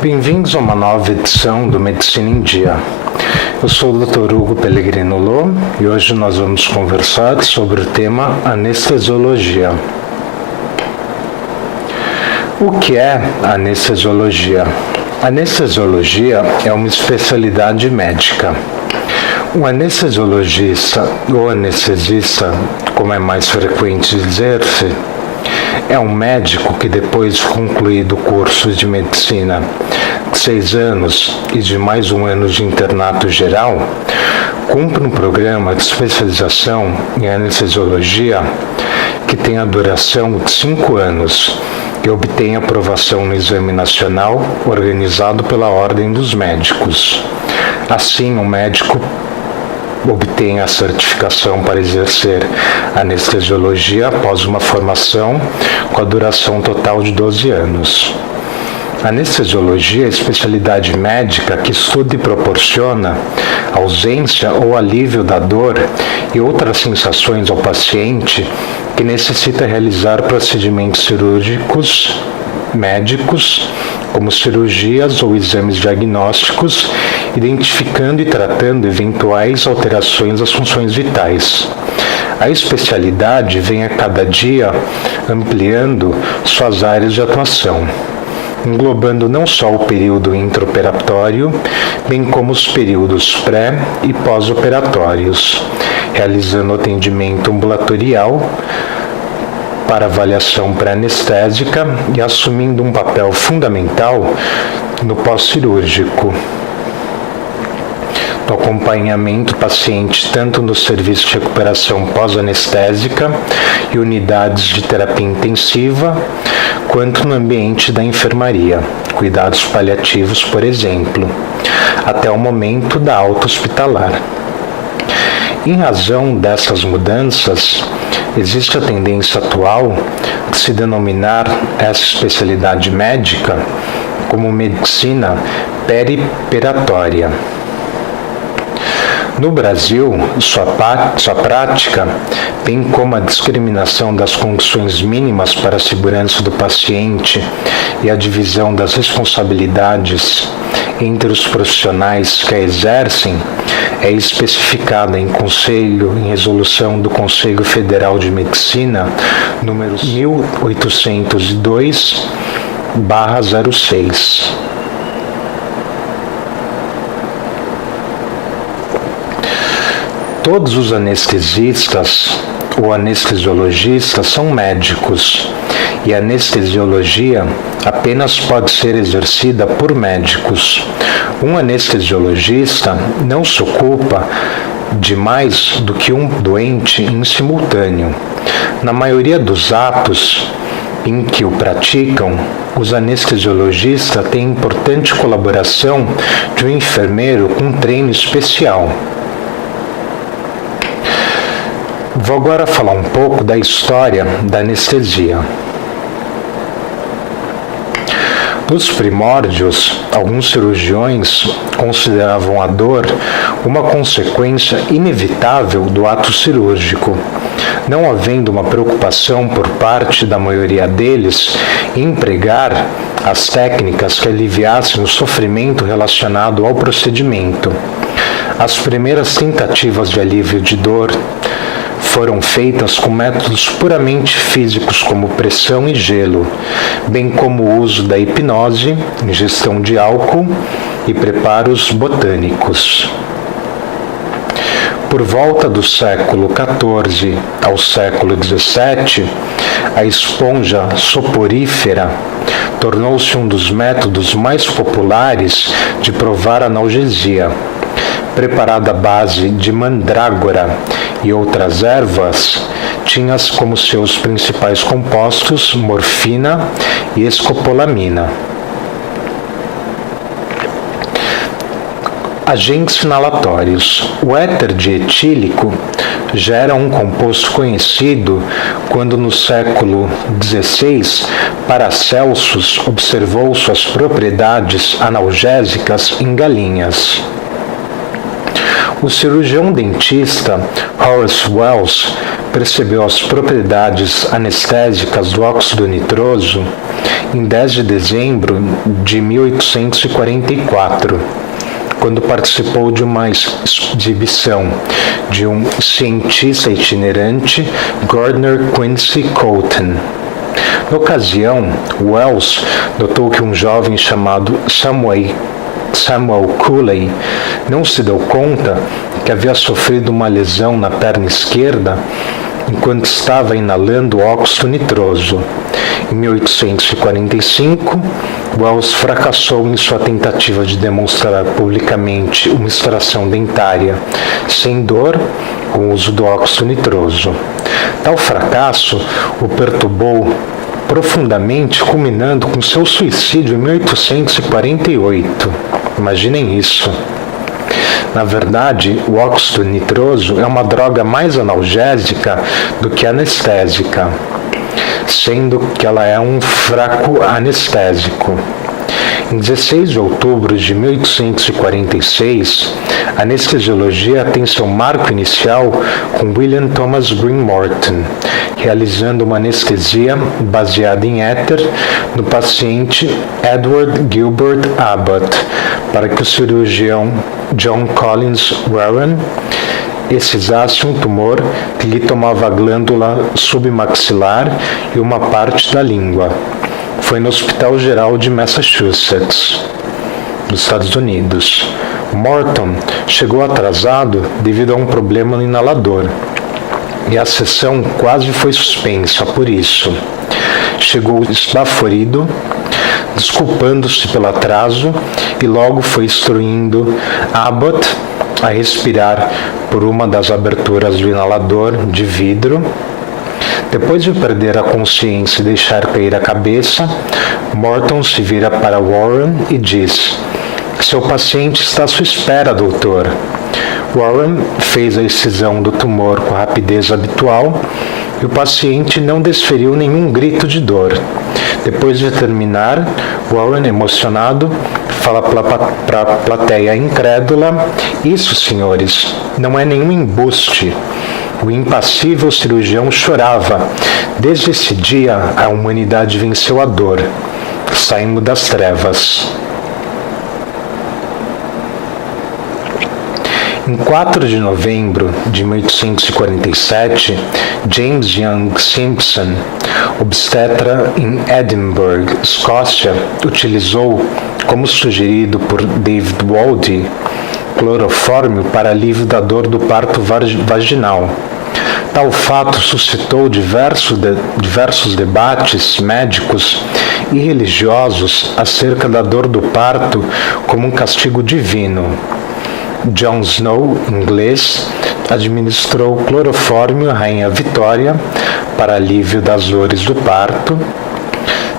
Bem-vindos a uma nova edição do Medicina em Dia. Eu sou o Dr. Hugo Pellegrino Lô e hoje nós vamos conversar sobre o tema anestesiologia. O que é anestesiologia? Anestesiologia é uma especialidade médica. O anestesiologista ou anestesista, como é mais frequente dizer-se, é um médico que, depois de concluído o curso de medicina de 6 anos e de mais um ano de internato geral, cumpre um programa de especialização em anestesiologia que tem a duração de 5 anos e obtém aprovação no exame nacional organizado pela Ordem dos Médicos. Assim, o médico obtém a certificação para exercer anestesiologia após uma formação com a duração total de 12 anos. A anestesiologia é a especialidade médica que estuda e proporciona ausência ou alívio da dor e outras sensações ao paciente que necessita realizar procedimentos cirúrgicos, médicos, como cirurgias ou exames diagnósticos, identificando e tratando eventuais alterações das funções vitais. A especialidade vem a cada dia ampliando suas áreas de atuação, englobando não só o período intraoperatório, bem como os períodos pré- e pós-operatórios, realizando atendimento ambulatorial para avaliação pré-anestésica e assumindo um papel fundamental no pós-cirúrgico, no acompanhamento do paciente tanto no serviço de recuperação pós-anestésica e unidades de terapia intensiva, quanto no ambiente da enfermaria, cuidados paliativos, por exemplo, até o momento da alta hospitalar. Em razão dessas mudanças, existe a tendência atual de se denominar essa especialidade médica como medicina perioperatória. No Brasil, sua prática, bem como a discriminação das condições mínimas para a segurança do paciente e a divisão das responsabilidades entre os profissionais que a exercem, é especificada em resolução do Conselho Federal de Medicina, número 1802/06. Todos os anestesistas ou anestesiologistas são médicos e a anestesiologia apenas pode ser exercida por médicos. Um anestesiologista não se ocupa de mais do que um doente em simultâneo. Na maioria dos atos em que o praticam, os anestesiologistas têm importante colaboração de um enfermeiro com treino especial. Vou agora falar um pouco da história da anestesia. Nos primórdios, alguns cirurgiões consideravam a dor uma consequência inevitável do ato cirúrgico, não havendo uma preocupação por parte da maioria deles em empregar as técnicas que aliviassem o sofrimento relacionado ao procedimento. As primeiras tentativas de alívio de dor foram feitas com métodos puramente físicos como pressão e gelo, bem como o uso da hipnose, ingestão de álcool e preparos botânicos. Por volta do século XIV ao século XVII, a esponja soporífera tornou-se um dos métodos mais populares de provar analgesia. Preparada à base de mandrágora e outras ervas, tinha como seus principais compostos morfina e escopolamina. Agentes inalatórios. O éter dietílico já era um composto conhecido quando, no século XVI, Paracelsus observou suas propriedades analgésicas em galinhas. O cirurgião dentista Horace Wells percebeu as propriedades anestésicas do óxido nitroso em 10 de dezembro de 1844, quando participou de uma exibição de um cientista itinerante, Gardner Quincy Colton. Na ocasião, Wells notou que um jovem chamado Samuel Cooley não se deu conta que havia sofrido uma lesão na perna esquerda enquanto estava inalando óxido nitroso. Em 1845, Wells fracassou em sua tentativa de demonstrar publicamente uma extração dentária sem dor com o uso do óxido nitroso. Tal fracasso o perturbou profundamente, culminando com seu suicídio em 1848. Imaginem isso. Na verdade, o óxido nitroso é uma droga mais analgésica do que anestésica, sendo que ela é um fraco anestésico. Em 16 de outubro de 1846, a anestesiologia tem seu marco inicial com William Thomas Green Morton, realizando uma anestesia baseada em éter no paciente Edward Gilbert Abbott, para que o cirurgião John Collins Warren excisasse um tumor que lhe tomava a glândula submaxilar e uma parte da língua. Foi no Hospital Geral de Massachusetts, nos Estados Unidos. Morton chegou atrasado devido a um problema no inalador, e a sessão quase foi suspensa por isso. Chegou esbaforido, desculpando-se pelo atraso, e logo foi instruindo Abbott a respirar por uma das aberturas do inalador de vidro. Depois de perder a consciência e deixar cair a cabeça, Morton se vira para Warren e diz: "Seu paciente está à sua espera, doutor." Warren fez a excisão do tumor com a rapidez habitual e o paciente não desferiu nenhum grito de dor. Depois de terminar, Warren, emocionado, fala para a plateia incrédula: "Isso, senhores, não é nenhum embuste." O impassível cirurgião chorava. Desde esse dia, a humanidade venceu a dor. Saímos das trevas. Em 4 de novembro de 1847, James Young Simpson, obstetra em Edinburgh, Escócia, utilizou, como sugerido por David Waldie, clorofórmio para alívio da dor do parto vaginal. Tal fato suscitou diversos debates médicos e religiosos acerca da dor do parto como um castigo divino. John Snow, inglês, administrou clorofórmio à Rainha Vitória para alívio das dores do parto.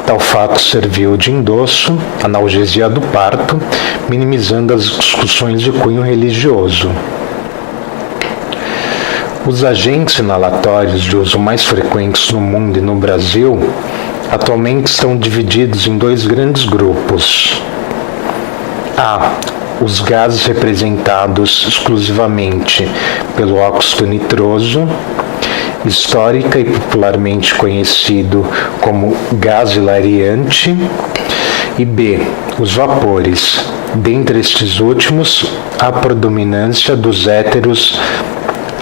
Tal fato serviu de endosso, analgesia do parto, minimizando as discussões de cunho religioso. Os agentes inalatórios de uso mais frequentes no mundo e no Brasil atualmente estão divididos em dois grandes grupos. A. Os gases representados exclusivamente pelo óxido nitroso, histórica e popularmente conhecido como gás hilariante, e B. Os vapores. Dentre estes últimos, a predominância dos éteros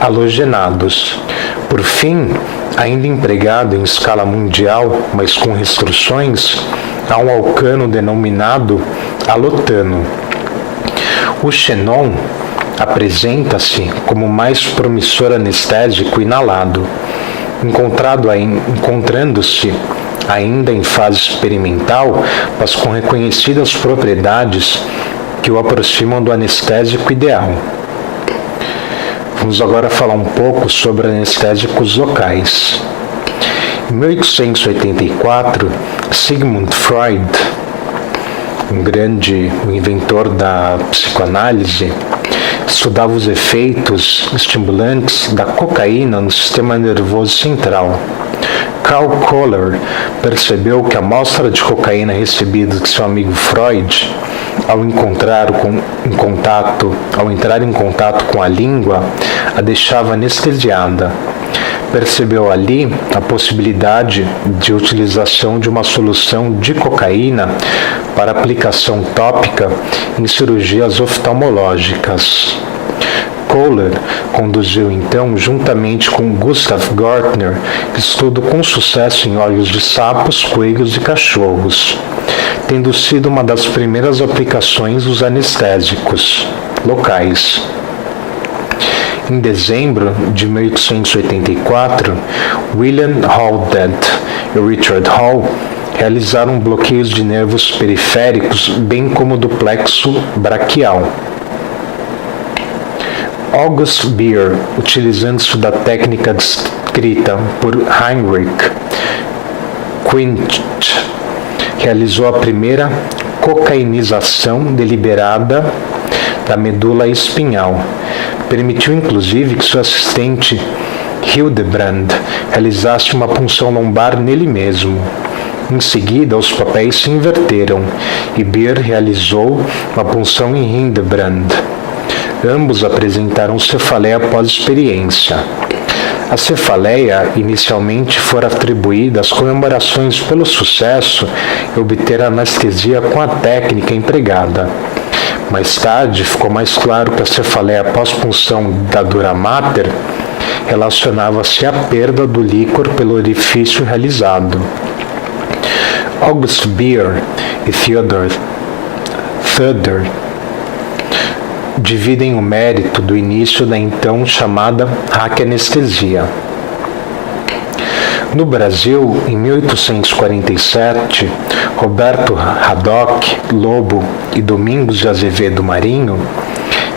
halogenados. Por fim, ainda empregado em escala mundial, mas com restrições, há um alcano denominado halotano. O xenon apresenta-se como o mais promissor anestésico inalado, encontrando-se ainda em fase experimental, mas com reconhecidas propriedades que o aproximam do anestésico ideal. Vamos agora falar um pouco sobre anestésicos locais. Em 1884, Sigmund Freud, um inventor da psicoanálise, estudava os efeitos estimulantes da cocaína no sistema nervoso central. Karl Kohler percebeu que a amostra de cocaína recebida de seu amigo Freud, ao entrar em contato com a língua, a deixava anestesiada. percebeu ali a possibilidade de utilização de uma solução de cocaína para aplicação tópica em cirurgias oftalmológicas. Kohler conduziu então, juntamente com Gustav Gortner, estudo com sucesso em olhos de sapos, coelhos e cachorros, tendo sido uma das primeiras aplicações dos anestésicos locais. Em dezembro de 1884, William Halldent e Richard Hall realizaram bloqueios de nervos periféricos, bem como do plexo braquial. August Beer, utilizando-se da técnica descrita por Heinrich Quincht, realizou a primeira cocainização deliberada da medula espinhal. Permitiu inclusive que seu assistente Hildebrand realizasse uma punção lombar nele mesmo. Em seguida, os papéis se inverteram e Beer realizou uma punção em Hildebrand. Ambos apresentaram cefaleia pós-experiência. A cefaleia inicialmente fora atribuída às comemorações pelo sucesso em obter anestesia com a técnica empregada. Mais tarde, ficou mais claro que a cefaleia pós-punção da dura mater relacionava-se à perda do líquor pelo orifício realizado. August Beer e Theodor dividem o mérito do início da então chamada raquianestesia. No Brasil, em 1847, Roberto Haddock Lobo e Domingos de Azevedo Marinho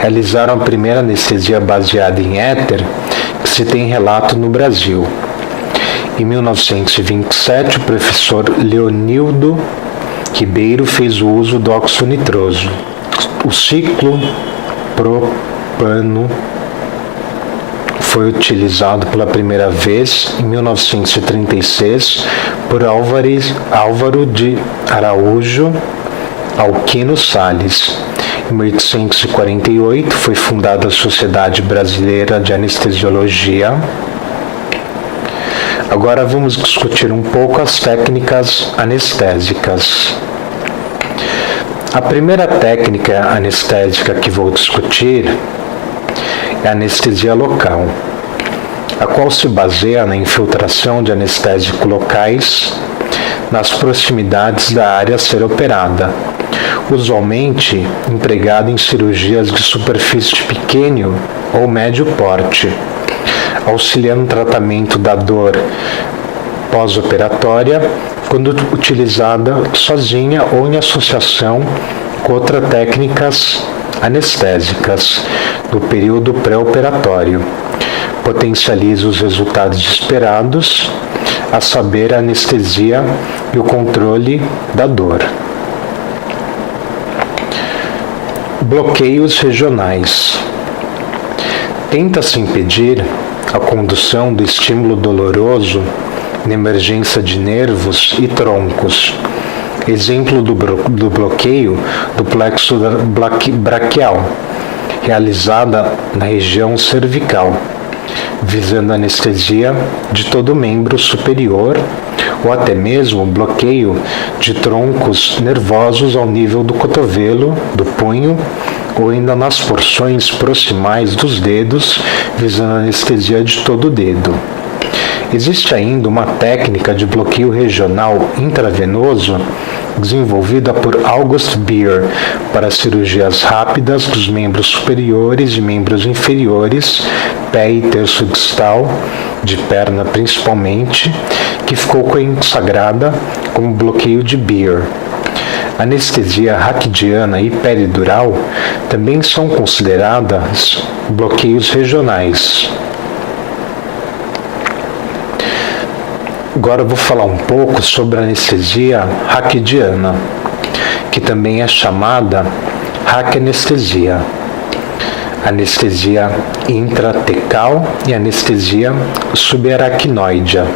realizaram a primeira anestesia baseada em éter que se tem relato no Brasil. Em 1927, o professor Leonildo Ribeiro fez o uso do óxido nitroso. O ciclopropano foi utilizado pela primeira vez em 1936 por Álvaro de Araújo Alquino Salles. Em 1848 foi fundada a Sociedade Brasileira de Anestesiologia. Agora vamos discutir um pouco as técnicas anestésicas. A primeira técnica anestésica que vou discutir é a anestesia local, a qual se baseia na infiltração de anestésico locais nas proximidades da área a ser operada, usualmente empregada em cirurgias de superfície de pequeno ou médio porte, auxiliando o tratamento da dor pós-operatória quando utilizada sozinha ou em associação com outras técnicas anestésicas do período pré-operatório. Potencializa os resultados esperados, a saber, a anestesia e o controle da dor. Bloqueios regionais. Tenta-se impedir a condução do estímulo doloroso na emergência de nervos e troncos. Exemplo do bloqueio do plexo braquial, realizada na região cervical, visando a anestesia de todo o membro superior, ou até mesmo bloqueio de troncos nervosos ao nível do cotovelo, do punho, ou ainda nas porções proximais dos dedos, visando a anestesia de todo o dedo. Existe ainda uma técnica de bloqueio regional intravenoso desenvolvida por August Beer para cirurgias rápidas dos membros superiores e membros inferiores, pé e terço distal, de perna principalmente, que ficou consagrada como bloqueio de Beer. Anestesia raquidiana e peridural também são consideradas bloqueios regionais. Agora eu vou falar um pouco sobre a anestesia raquidiana, que também é chamada raquianestesia, anestesia intratecal e anestesia subaracnoidea,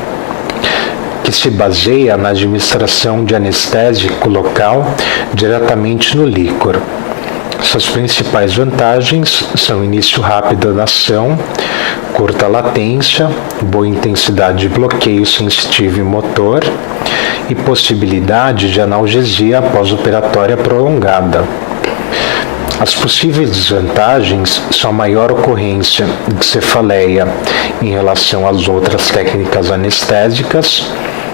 que se baseia na administração de anestésico local diretamente no líquor. Suas principais vantagens são início rápido da ação, curta latência, boa intensidade de bloqueio sensitivo e motor e possibilidade de analgesia pós-operatória prolongada. As possíveis desvantagens são a maior ocorrência de cefaleia em relação às outras técnicas anestésicas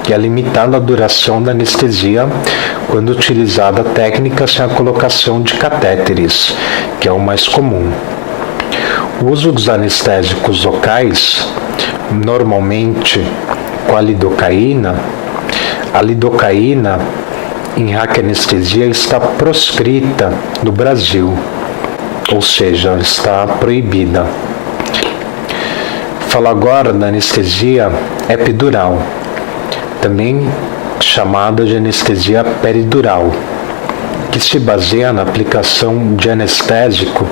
e a limitada duração da anestesia quando utilizada a técnica sem a colocação de catéteres, que é o mais comum. O uso dos anestésicos locais, normalmente com a lidocaína em raquianestesia está proscrita no Brasil, ou seja, está proibida. Falo agora da anestesia epidural, também chamada de anestesia peridural, que se baseia na aplicação de anestésico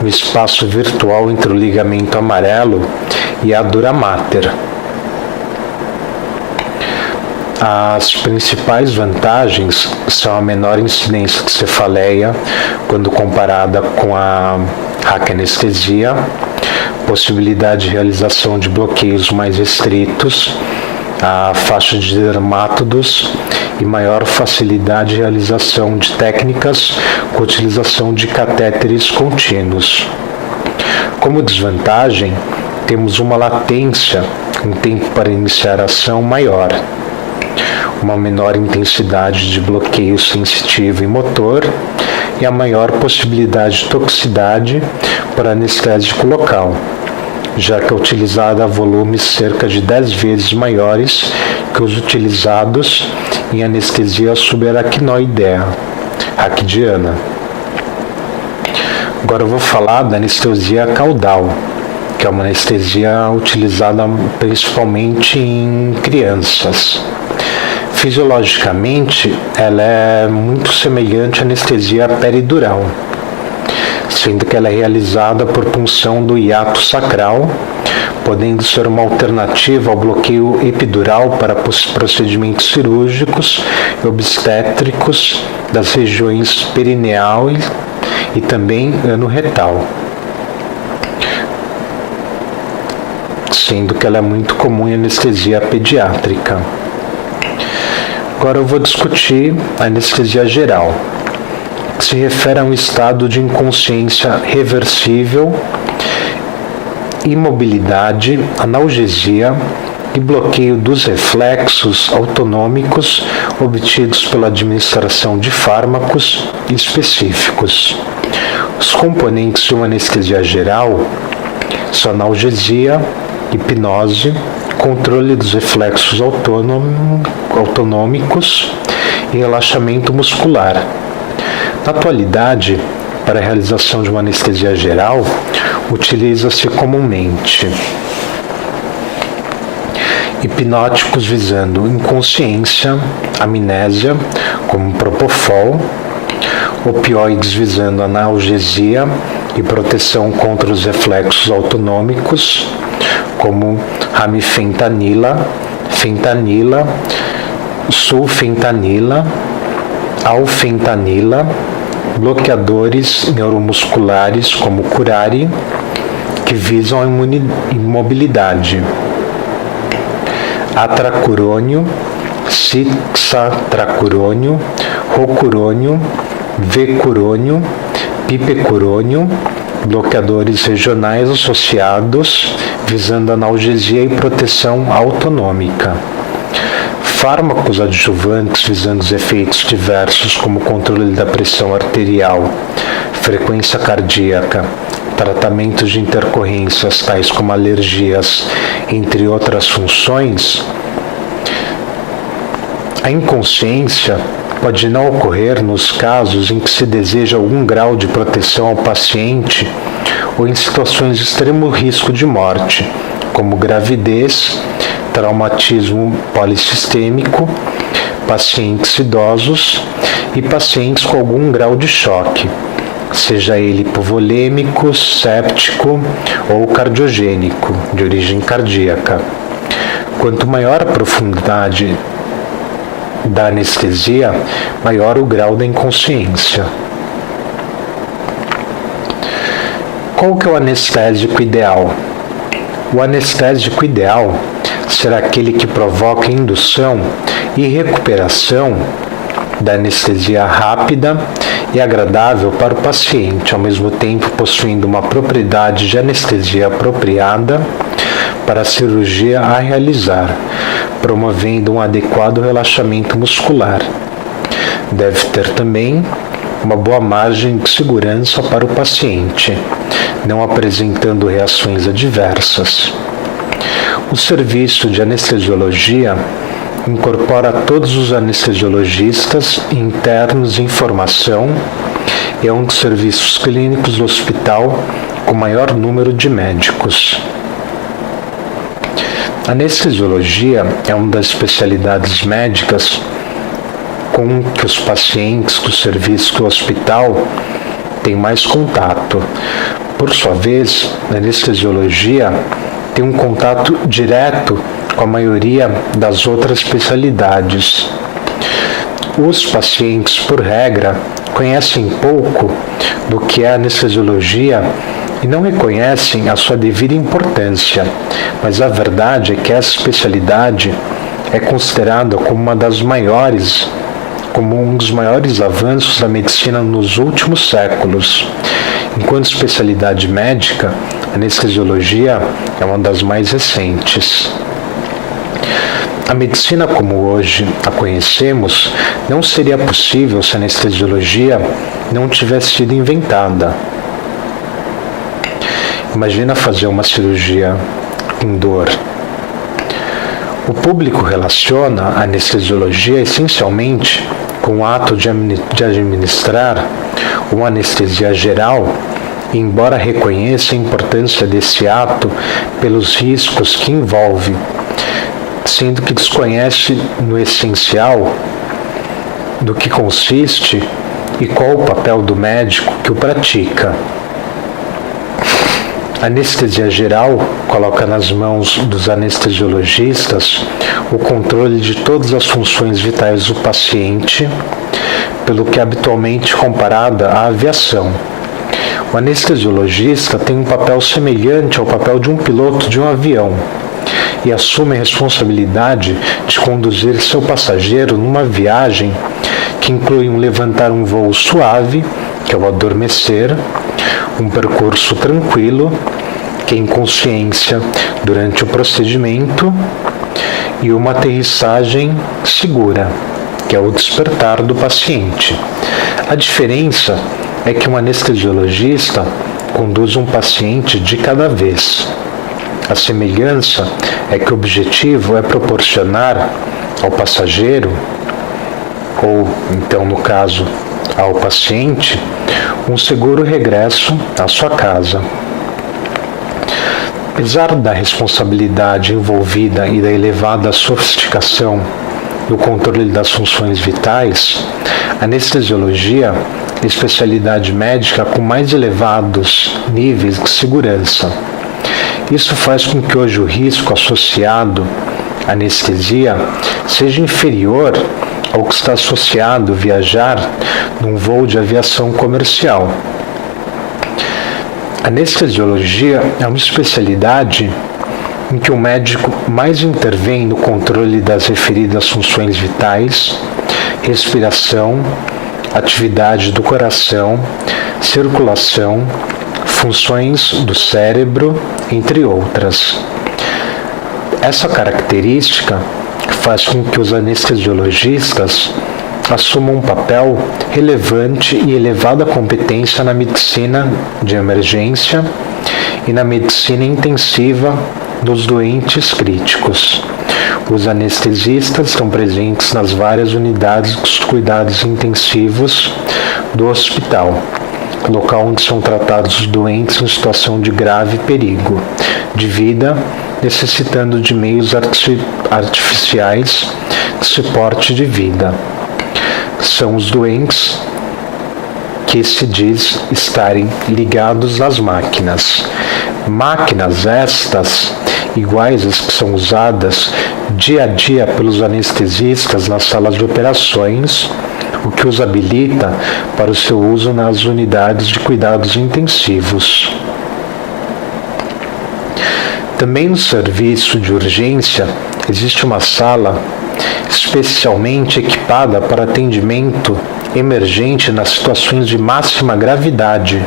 no espaço virtual entre o ligamento amarelo e a dura mater. As principais vantagens são a menor incidência de cefaleia quando comparada com a raquianestesia, possibilidade de realização de bloqueios mais restritos, a faixa de dermátodos e maior facilidade de realização de técnicas com utilização de catéteres contínuos. Como desvantagem, temos uma latência, um tempo para iniciar a ação maior, uma menor intensidade de bloqueio sensitivo e motor e a maior possibilidade de toxicidade para anestésico local, já que é utilizada a volumes cerca de 10 vezes maiores que os utilizados em anestesia subaracnoidea, raquidiana. Agora eu vou falar da anestesia caudal, que é uma anestesia utilizada principalmente em crianças. Fisiologicamente, ela é muito semelhante à anestesia peridural, sendo que ela é realizada por punção do hiato sacral, podendo ser uma alternativa ao bloqueio epidural para procedimentos cirúrgicos e obstétricos das regiões perineal e também anorretal, sendo que ela é muito comum em anestesia pediátrica. Agora eu vou discutir a anestesia geral, que se refere a um estado de inconsciência reversível, imobilidade, analgesia e bloqueio dos reflexos autonômicos obtidos pela administração de fármacos específicos. Os componentes de uma anestesia geral são analgesia, hipnose, controle dos reflexos autonômicos e relaxamento muscular. Na atualidade, para a realização de uma anestesia geral, utiliza-se comumente hipnóticos visando inconsciência, amnésia, como Propofol, opioides visando analgesia e proteção contra os reflexos autonômicos, como ramifentanila, fentanila, sulfentanila, alfentanila, bloqueadores neuromusculares como curare, que visam a imobilidade, atracurônio, cixatracurônio, rocurônio, vecurônio, pipecurônio, bloqueadores regionais associados visando analgesia e proteção autonômica. Fármacos adjuvantes visando os efeitos diversos como controle da pressão arterial, frequência cardíaca, tratamentos de intercorrências tais como alergias, entre outras funções. A inconsciência pode não ocorrer nos casos em que se deseja algum grau de proteção ao paciente ou em situações de extremo risco de morte, como gravidez, traumatismo polissistêmico, pacientes idosos e pacientes com algum grau de choque, seja ele hipovolêmico, séptico ou cardiogênico, de origem cardíaca. Quanto maior a profundidade da anestesia, maior o grau da inconsciência. Qual que é o anestésico ideal? O anestésico ideal será aquele que provoca indução e recuperação da anestesia rápida e agradável para o paciente, ao mesmo tempo possuindo uma propriedade de anestesia apropriada para a cirurgia a realizar, promovendo um adequado relaxamento muscular. Deve ter também uma boa margem de segurança para o paciente, não apresentando reações adversas. O serviço de anestesiologia incorpora todos os anestesiologistas internos em formação e é um dos serviços clínicos do hospital com maior número de médicos. A anestesiologia é uma das especialidades médicas com que os pacientes do serviço do hospital têm mais contato. Por sua vez, a anestesiologia tem um contato direto com a maioria das outras especialidades. Os pacientes, por regra, conhecem pouco do que é anestesiologia e não reconhecem a sua devida importância, mas a verdade é que essa especialidade é considerada como um dos maiores avanços da medicina nos últimos séculos. Enquanto especialidade médica, a anestesiologia é uma das mais recentes. A medicina como hoje a conhecemos não seria possível se a anestesiologia não tivesse sido inventada. Imagina fazer uma cirurgia com dor. O público relaciona a anestesiologia essencialmente com o ato de administrar uma anestesia geral, e embora reconheça a importância desse ato pelos riscos que envolve, sendo que desconhece no essencial do que consiste e qual o papel do médico que o pratica. A anestesia geral coloca nas mãos dos anestesiologistas o controle de todas as funções vitais do paciente, pelo que é habitualmente comparada à aviação. O anestesiologista tem um papel semelhante ao papel de um piloto de um avião e assume a responsabilidade de conduzir seu passageiro numa viagem que inclui levantar um voo suave, que é o adormecer, um percurso tranquilo, que é inconsciência durante o procedimento, e uma aterrissagem segura, que é o despertar do paciente. A diferença é que um anestesiologista conduz um paciente de cada vez. A semelhança é que o objetivo é proporcionar ao passageiro, ou então no caso ao paciente, um seguro regresso à sua casa. Apesar da responsabilidade envolvida e da elevada sofisticação do controle das funções vitais, a anestesiologia é a especialidade médica com mais elevados níveis de segurança. Isso faz com que hoje o risco associado à anestesia seja inferior ao que está associado a viajar num voo de aviação comercial. A anestesiologia é uma especialidade em que o médico mais intervém no controle das referidas funções vitais, respiração, atividade do coração, circulação, funções do cérebro, entre outras. Essa característica faz com que os anestesiologistas assumam um papel relevante e elevada competência na medicina de emergência e na medicina intensiva dos doentes críticos. Os anestesistas estão presentes nas várias unidades dos cuidados intensivos do hospital, local onde são tratados os doentes em situação de grave perigo de vida, necessitando de meios artificiais de suporte de vida. São os doentes que se diz estarem ligados às máquinas. Máquinas estas iguais às que são usadas dia a dia pelos anestesistas nas salas de operações, o que os habilita para o seu uso nas unidades de cuidados intensivos. Também no serviço de urgência existe uma sala especialmente equipada para atendimento emergente nas situações de máxima gravidade.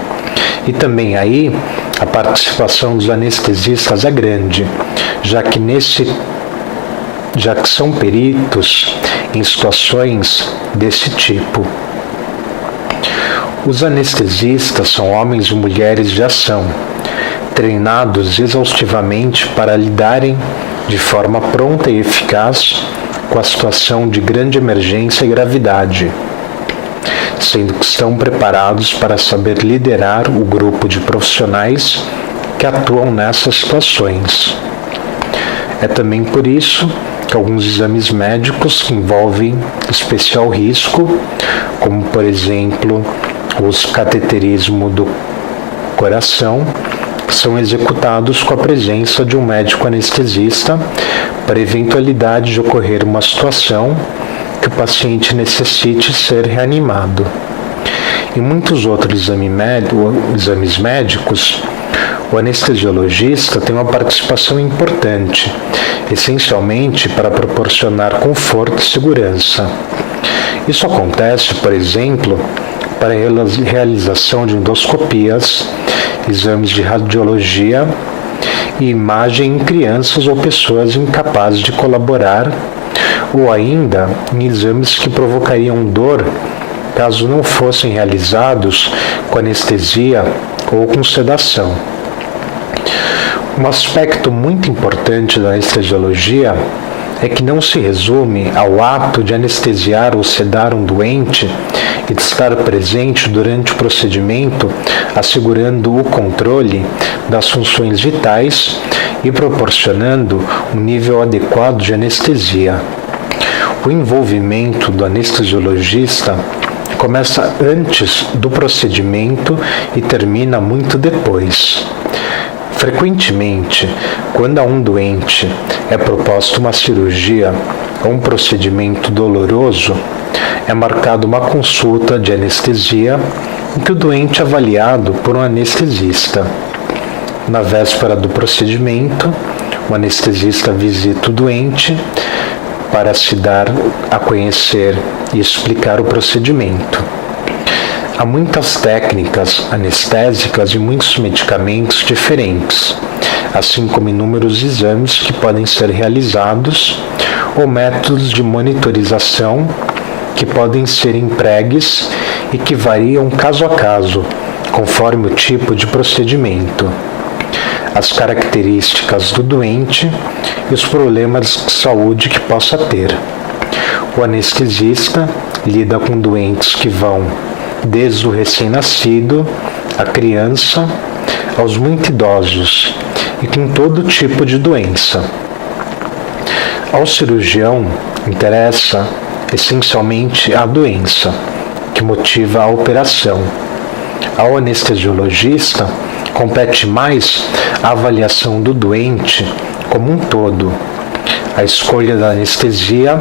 E também aí a participação dos anestesistas é grande, já que são peritos em situações desse tipo. Os anestesistas são homens e mulheres de ação, treinados exaustivamente para lidarem de forma pronta e eficaz com a situação de grande emergência e gravidade, sendo que estão preparados para saber liderar o grupo de profissionais que atuam nessas situações. É também por isso que alguns exames médicos que envolvem especial risco, como por exemplo os cateterismo do coração, são executados com a presença de um médico anestesista para a eventualidade de ocorrer uma situação que o paciente necessite ser reanimado. Em muitos outros exames médicos, o anestesiologista tem uma participação importante, essencialmente para proporcionar conforto e segurança. Isso acontece, por exemplo, para a realização de endoscopias, exames de radiologia e imagem em crianças ou pessoas incapazes de colaborar, ou ainda em exames que provocariam dor caso não fossem realizados com anestesia ou com sedação. Um aspecto muito importante da anestesiologia é que não se resume ao ato de anestesiar ou sedar um doente e de estar presente durante o procedimento, assegurando o controle das funções vitais e proporcionando um nível adequado de anestesia. O envolvimento do anestesiologista começa antes do procedimento e termina muito depois. Frequentemente, quando a um doente é proposta uma cirurgia ou um procedimento doloroso, é marcada uma consulta de anestesia em que o doente é avaliado por um anestesista. Na véspera do procedimento, o anestesista visita o doente para se dar a conhecer e explicar o procedimento. Há muitas técnicas anestésicas e muitos medicamentos diferentes, assim como inúmeros exames que podem ser realizados ou métodos de monitorização que podem ser empregues e que variam caso a caso, conforme o tipo de procedimento, as características do doente e os problemas de saúde que possa ter. O anestesista lida com doentes que vão desde o recém-nascido, a criança, aos muito idosos e com todo tipo de doença. Ao cirurgião interessa essencialmente a doença que motiva a operação. Ao anestesiologista compete mais a avaliação do doente como um todo, a escolha da anestesia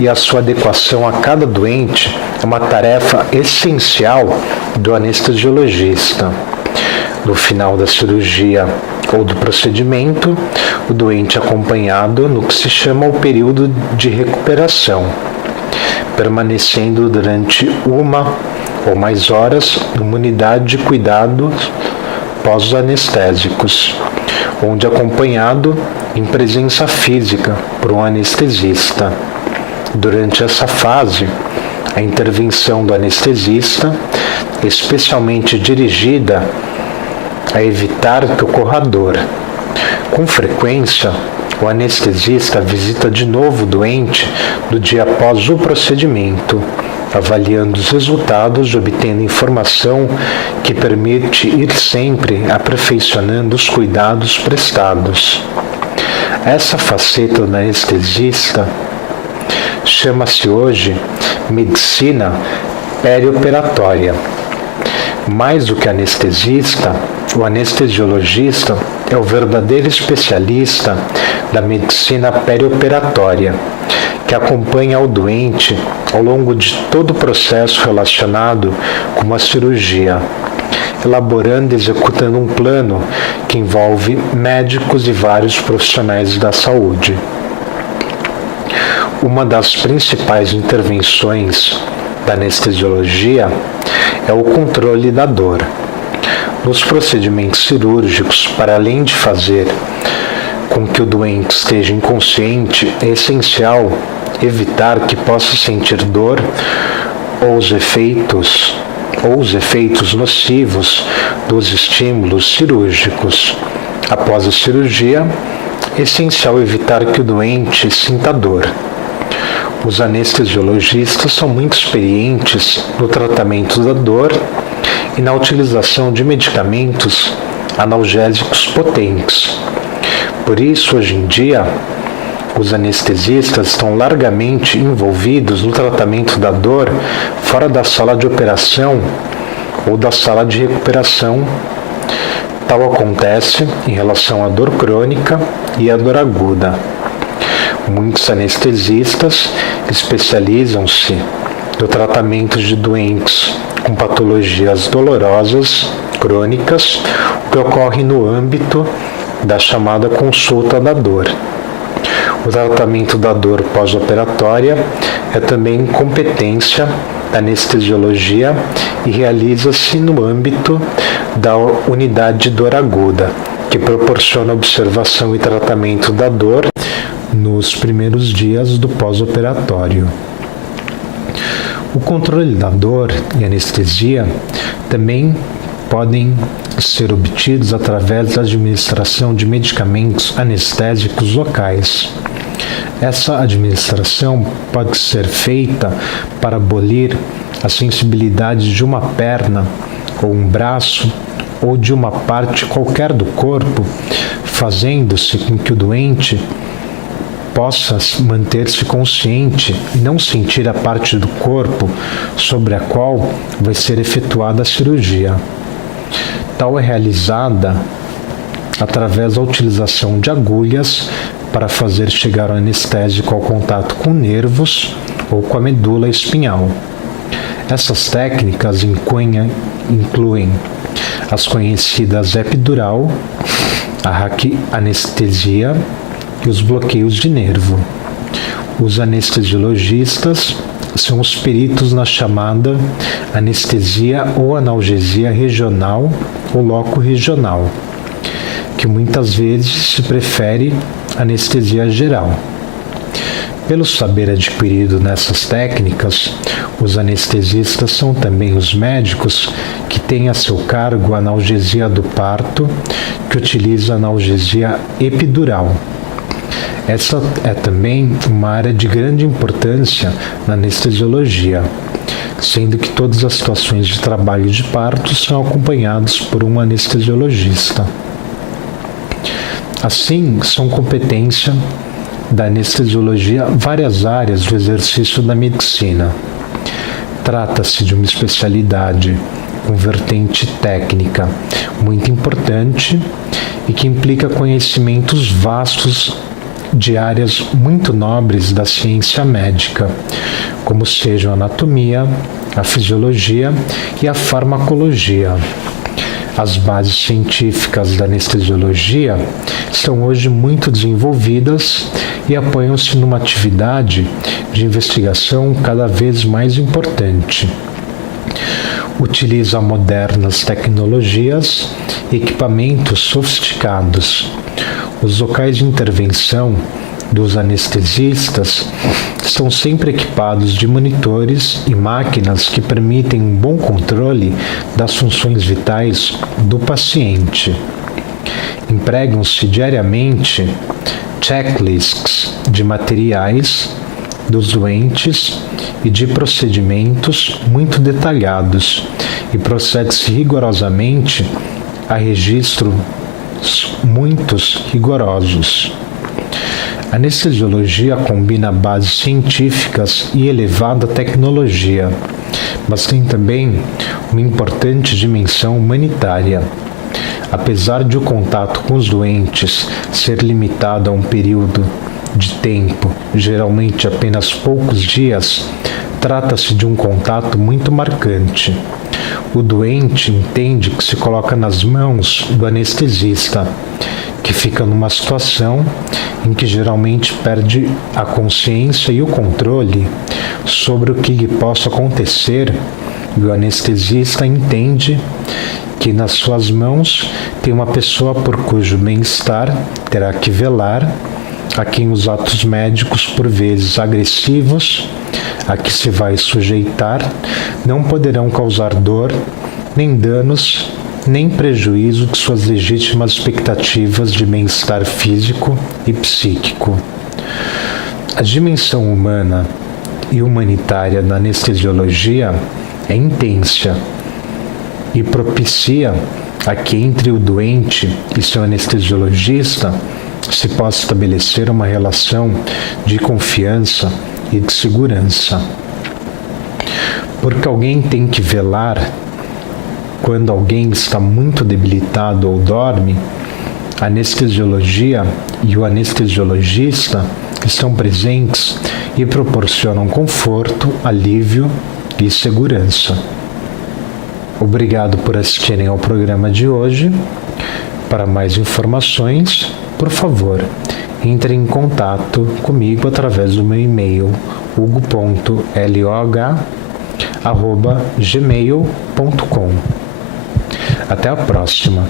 e a sua adequação a cada doente é uma tarefa essencial do anestesiologista. No final da cirurgia ou do procedimento, o doente é acompanhado no que se chama o período de recuperação, permanecendo durante 1 ou mais horas numa unidade de cuidados pós-anestésicos, onde é acompanhado em presença física por um anestesista. Durante essa fase, a intervenção do anestesista, especialmente dirigida a evitar que ocorra dor. Com frequência, o anestesista visita de novo o doente no dia após o procedimento, avaliando os resultados e obtendo informação que permite ir sempre aperfeiçoando os cuidados prestados. Essa faceta do anestesista chama-se hoje medicina perioperatória. Mais do que anestesista, o anestesiologista é o verdadeiro especialista da medicina perioperatória, que acompanha o doente ao longo de todo o processo relacionado com a cirurgia, elaborando e executando um plano que envolve médicos e vários profissionais da saúde. Uma das principais intervenções da anestesiologia é o controle da dor. Nos procedimentos cirúrgicos, para além de fazer com que o doente esteja inconsciente, é essencial evitar que possa sentir dor ou os efeitos nocivos dos estímulos cirúrgicos. Após a cirurgia, é essencial evitar que o doente sinta dor. Os anestesiologistas são muito experientes no tratamento da dor e na utilização de medicamentos analgésicos potentes. Por isso, hoje em dia, os anestesistas estão largamente envolvidos no tratamento da dor fora da sala de operação ou da sala de recuperação. Tal acontece em relação à dor crônica e à dor aguda. Muitos anestesistas especializam-se no tratamento de doentes com patologias dolorosas crônicas, o que ocorre no âmbito da chamada consulta da dor. O tratamento da dor pós-operatória é também competência da anestesiologia e realiza-se no âmbito da unidade de dor aguda, que proporciona observação e tratamento da dor nos primeiros dias do pós-operatório. O controle da dor e anestesia também podem ser obtidos através da administração de medicamentos anestésicos locais. Essa administração pode ser feita para abolir a sensibilidade de uma perna ou um braço ou de uma parte qualquer do corpo, fazendo-se com que o doente possa manter-se consciente e não sentir a parte do corpo sobre a qual vai ser efetuada a cirurgia. Tal é realizada através da utilização de agulhas para fazer chegar o anestésico ao contato com nervos ou com a medula espinhal. Essas técnicas incluem as conhecidas epidural, a raquianestesia e os bloqueios de nervo. Os anestesiologistas são os peritos na chamada anestesia ou analgesia regional ou loco-regional, que muitas vezes se prefere anestesia geral. Pelo saber adquirido nessas técnicas, os anestesistas são também os médicos que têm a seu cargo a analgesia do parto, que utiliza a analgesia epidural. Essa é também uma área de grande importância na anestesiologia, sendo que todas as situações de trabalho de parto são acompanhadas por um anestesiologista. Assim, são competência da anestesiologia várias áreas do exercício da medicina. Trata-se de uma especialidade com vertente técnica muito importante e que implica conhecimentos vastos de áreas muito nobres da ciência médica, como sejam a anatomia, a fisiologia e a farmacologia. As bases científicas da anestesiologia estão hoje muito desenvolvidas e apoiam-se numa atividade de investigação cada vez mais importante. Utiliza modernas tecnologias e equipamentos sofisticados. Os locais de intervenção dos anestesistas estão sempre equipados de monitores e máquinas que permitem um bom controle das funções vitais do paciente. Empregam-se diariamente checklists de materiais dos doentes e de procedimentos muito detalhados e procede-se rigorosamente a registros muitos rigorosos. A anestesiologia combina bases científicas e elevada tecnologia, mas tem também uma importante dimensão humanitária. Apesar de o contato com os doentes ser limitado a um período de tempo, geralmente apenas poucos dias, trata-se de um contato muito marcante. o doente entende que se coloca nas mãos do anestesista, que fica numa situação em que geralmente perde a consciência e o controle sobre o que lhe possa acontecer, e o anestesista entende que nas suas mãos tem uma pessoa por cujo bem-estar terá que velar, a quem os atos médicos, por vezes agressivos, a que se vai sujeitar, não poderão causar dor, nem danos, nem prejuízo de suas legítimas expectativas de bem-estar físico e psíquico. A dimensão humana e humanitária da anestesiologia é intensa e propicia a que entre o doente e seu anestesiologista se possa estabelecer uma relação de confiança e de segurança. Porque alguém tem que velar quando alguém está muito debilitado ou dorme, a anestesiologia e o anestesiologista estão presentes e proporcionam conforto, alívio e segurança. Obrigado por assistirem ao programa de hoje. Para mais informações, por favor, entre em contato comigo através do meu e-mail hugo.log@gmail.com. Até a próxima.